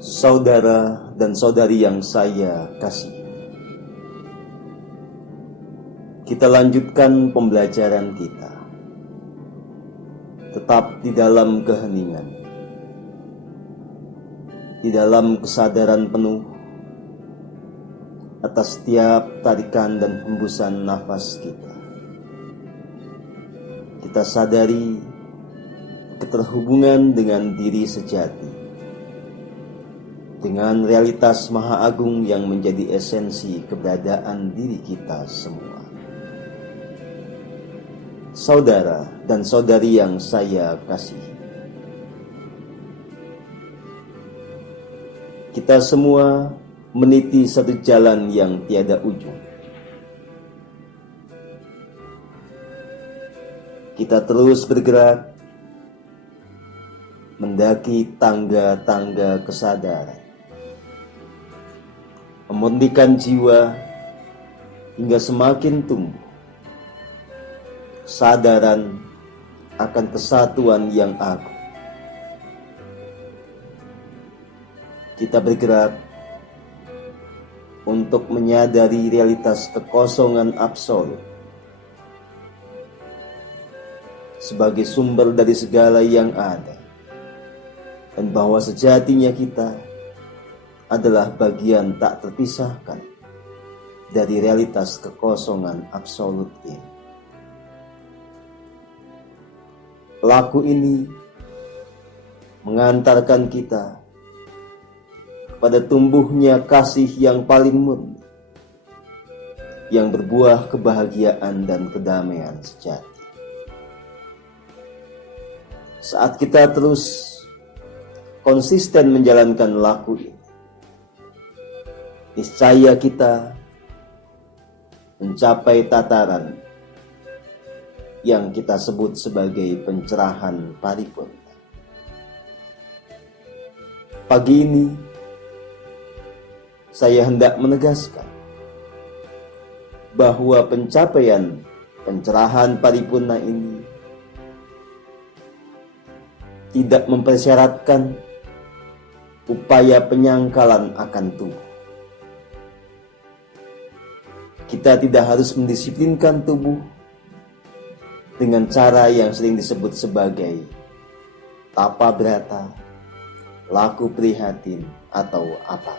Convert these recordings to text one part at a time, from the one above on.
Saudara dan saudari yang saya kasih, kita lanjutkan pembelajaran kita. Tetap di dalam keheningan, di dalam kesadaran penuh atas setiap tarikan dan hembusan nafas kita. Kita sadari keterhubungan dengan diri sejati, dengan realitas Maha Agung yang menjadi esensi keberadaan diri kita semua. Saudara dan saudari yang saya kasihi, kita semua meniti satu jalan yang tiada ujung. Kita terus bergerak mendaki tangga-tangga kesadaran, memurnikan jiwa hingga semakin tumbuh kesadaran akan kesatuan yang agung. Kita bergerak untuk menyadari realitas kekosongan absolut sebagai sumber dari segala yang ada, dan bahwa sejatinya kita adalah bagian tak terpisahkan dari realitas kekosongan absolut ini. Laku ini mengantarkan kita kepada tumbuhnya kasih yang paling murni, yang berbuah kebahagiaan dan kedamaian sejati. Saat kita terus konsisten menjalankan laku ini, niscaya kita mencapai tataran yang kita sebut sebagai pencerahan paripurna. Pagi ini saya hendak menegaskan bahwa pencapaian pencerahan paripurna ini tidak mempersyaratkan upaya penyangkalan akan tubuh. Kita tidak harus mendisiplinkan tubuh dengan cara yang sering disebut sebagai tapa brata, laku prihatin, atau apa.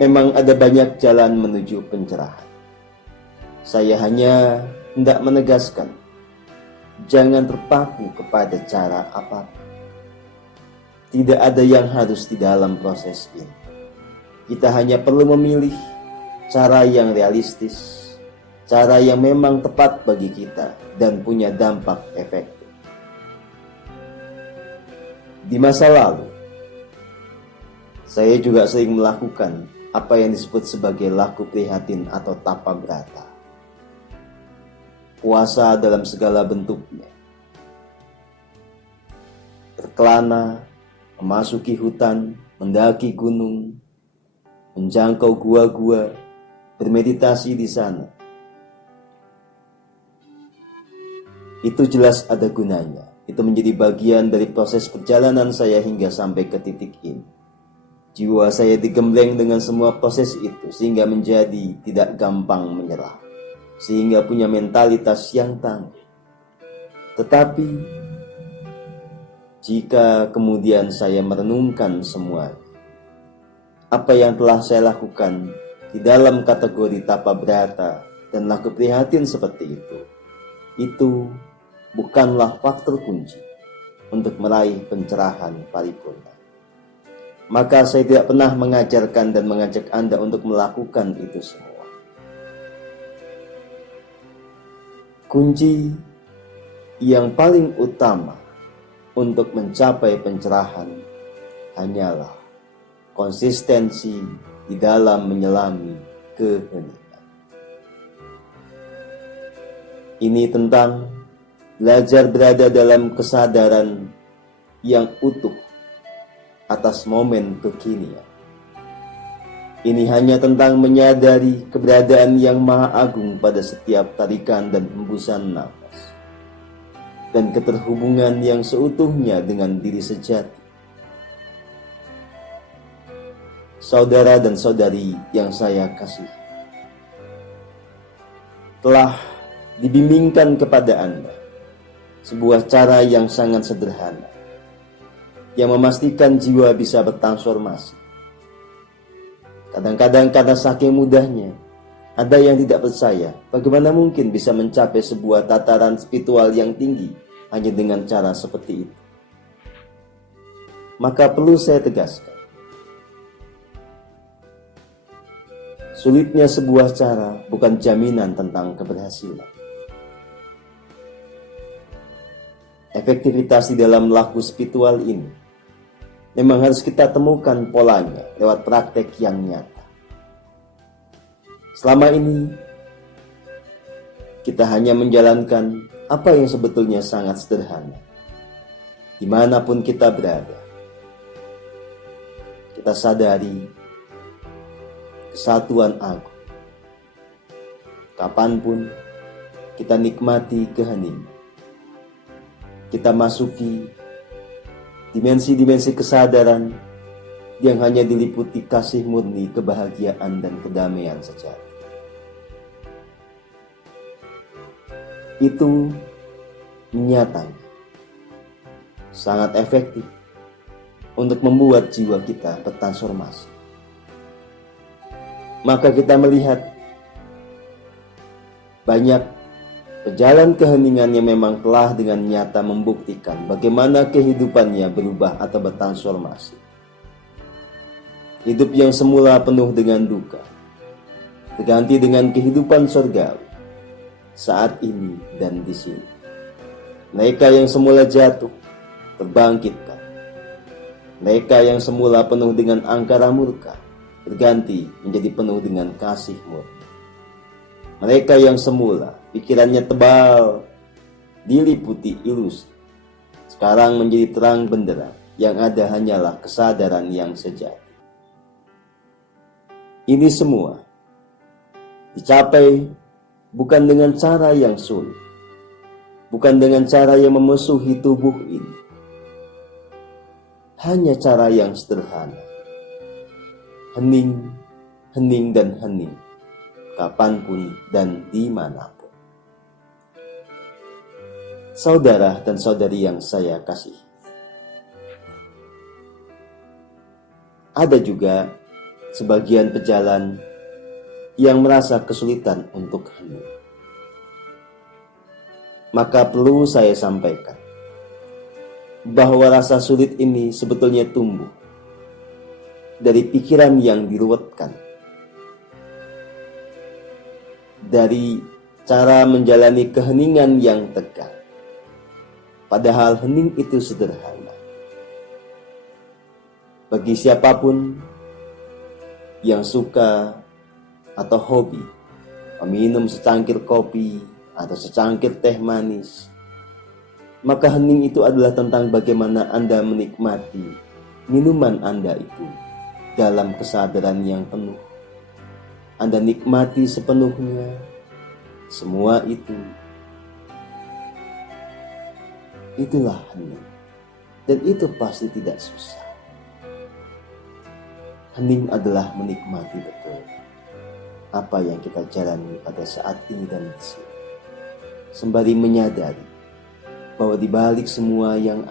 Memang ada banyak jalan menuju pencerahan. Saya hanya hendak menegaskan, jangan terpaku kepada cara apapun. Tidak ada yang harus di dalam proses ini. Kita hanya perlu memilih cara yang realistis, cara yang memang tepat bagi kita dan punya dampak efektif. Di masa lalu, saya juga sering melakukan apa yang disebut sebagai laku prihatin atau tapa brata. Puasa dalam segala bentuknya. Berkelana, memasuki hutan, mendaki gunung, menjangkau gua-gua, bermeditasi di sana. Itu jelas ada gunanya. Itu menjadi bagian dari proses perjalanan saya hingga sampai ke titik ini. Jiwa saya digembleng dengan semua proses itu sehingga menjadi tidak gampang menyerah, sehingga punya mentalitas yang tangguh. Tetapi jika kemudian saya merenungkan semua apa yang telah saya lakukan di dalam kategori tapa brata dan laku prihatin seperti itu bukanlah faktor kunci untuk meraih pencerahan paripurna. Maka saya tidak pernah mengajarkan dan mengajak Anda untuk melakukan itu semua. Kunci yang paling utama untuk mencapai pencerahan hanyalah konsistensi di dalam menyelami keheningan. Ini tentang belajar berada dalam kesadaran yang utuh atas momen kekinian. Ini hanya tentang menyadari keberadaan yang maha agung pada setiap tarikan dan hembusan nafas. dan keterhubungan yang seutuhnya dengan diri sejati. Saudara dan saudari yang saya kasih, telah dibimbingkan kepada Anda sebuah cara yang sangat sederhana yang memastikan jiwa bisa bertransformasi. Kadang-kadang karena saking mudahnya, ada yang tidak percaya bagaimana mungkin bisa mencapai sebuah tataran spiritual yang tinggi hanya dengan cara seperti itu. Maka perlu saya tegaskan, sulitnya sebuah cara bukan jaminan tentang keberhasilan. Efektivitas di dalam laku spiritual ini memang harus kita temukan polanya lewat praktek yang nyata. Selama ini, kita hanya menjalankan apa yang sebetulnya sangat sederhana. Dimanapun kita berada, kita sadari kesatuan agung. Kapanpun kita nikmati keheningan, kita masuki dimensi-dimensi kesadaran yang hanya diliputi kasih murni, kebahagiaan, dan kedamaian sejati. Itu nyatanya sangat efektif untuk membuat jiwa kita bertransformasi. Maka kita melihat banyak pejalan keheningan yang memang telah dengan nyata membuktikan bagaimana kehidupannya berubah atau bertransformasi. Hidup yang semula penuh dengan duka terganti dengan kehidupan surgawi saat ini dan di sini. Mereka yang semula jatuh terbangkitkan. Mereka yang semula penuh dengan angkara murka berganti menjadi penuh dengan kasih murni. Mereka yang semula pikirannya tebal, diliputi ilusi, sekarang menjadi terang benderang, yang ada hanyalah kesadaran yang sejati. Ini semua dicapai bukan dengan cara yang sulit, bukan dengan cara yang memusuhi tubuh ini, hanya cara yang sederhana. Hening, hening, dan hening, kapanpun dan dimanapun. Saudara dan saudari yang saya kasih, ada juga sebagian pejalan yang merasa kesulitan untuk hening. Maka perlu saya sampaikan bahwa rasa sulit ini sebetulnya tumbuh dari pikiran yang diruwetkan, dari cara menjalani keheningan yang tegang. Padahal hening itu sederhana. Bagi siapapun yang suka atau hobi meminum secangkir kopi atau secangkir teh manis, maka hening itu adalah tentang bagaimana Anda menikmati minuman Anda itu dalam kesadaran yang penuh. Anda nikmati sepenuhnya semua itu. Itulah hening. Dan itu pasti tidak susah. Hening adalah menikmati betul apa yang kita jalani pada saat ini dan di sini, sembari menyadari bahwa di balik semua yang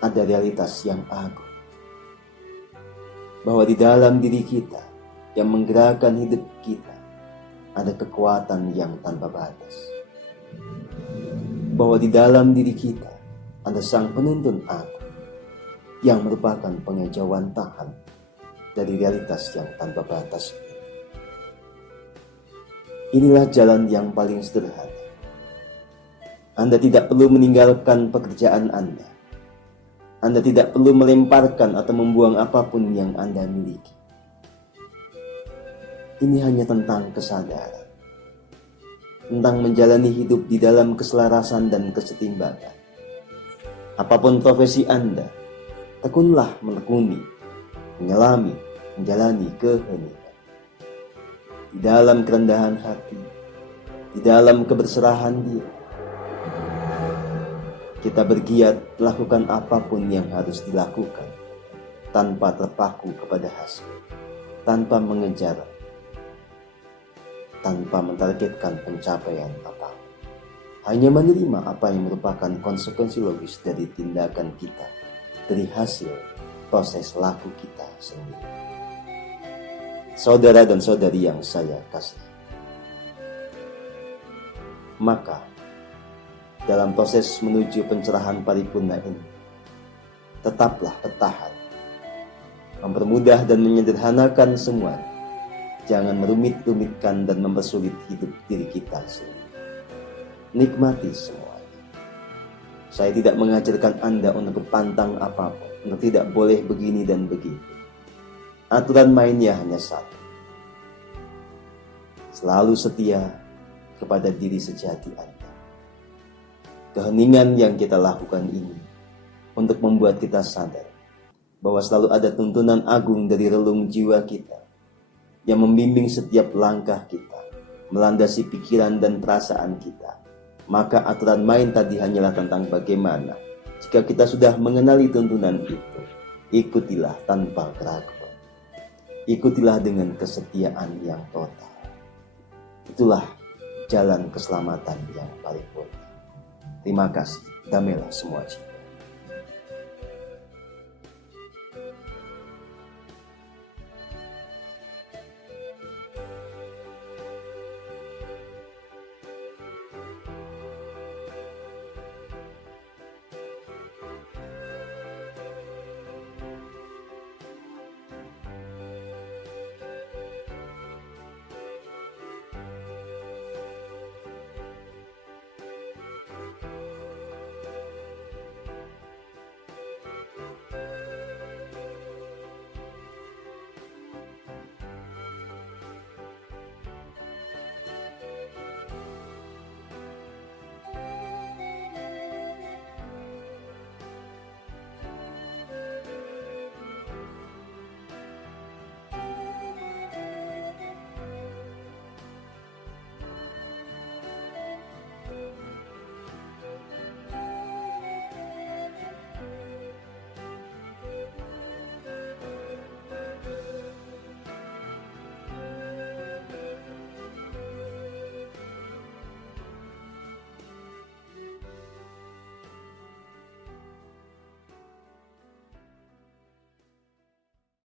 ada realitas yang agung. Bahwa di dalam diri kita yang menggerakkan hidup kita ada kekuatan yang tanpa batas. Bahwa di dalam diri kita ada sang penuntun agung yang merupakan pengejauhan tahan dari realitas yang tanpa batas. Inilah jalan yang paling sederhana. Anda tidak perlu meninggalkan pekerjaan Anda. Anda tidak perlu melemparkan atau membuang apapun yang Anda miliki. Ini hanya tentang kesadaran, tentang menjalani hidup di dalam keselarasan dan kesetimbangan. Apapun profesi Anda, tekunlah menekuni, menyelami, menjalani keheningan. Di dalam kerendahan hati, di dalam keberserahan diri, Kita bergiat melakukan apapun yang harus dilakukan tanpa terpaku kepada hasil, tanpa mengejar, tanpa mentargetkan pencapaian apa. Hanya menerima apa yang merupakan konsekuensi logis dari tindakan kita, dari hasil proses laku kita sendiri. Saudara dan saudari yang saya kasih, maka dalam proses menuju pencerahan paripurna ini, tetaplah bertahan, mempermudah dan menyederhanakan semua. Jangan merumit-rumitkan dan mempersulit hidup diri kita sendiri. Nikmati semuanya. Saya tidak mengajarkan Anda untuk berpantang apapun, untuk tidak boleh begini dan begitu. Aturan mainnya hanya satu. Selalu setia kepada diri sejati Anda. Keheningan yang kita lakukan ini untuk membuat kita sadar bahwa selalu ada tuntunan agung dari relung jiwa kita yang membimbing setiap langkah kita, melandasi pikiran dan perasaan kita. Maka aturan main tadi hanyalah tentang bagaimana jika kita sudah mengenali tuntunan itu, ikutilah tanpa keraguan. Ikutilah dengan kesetiaan yang total. Itulah jalan keselamatan yang paripurna. Terima kasih. Damailah semua jiwa.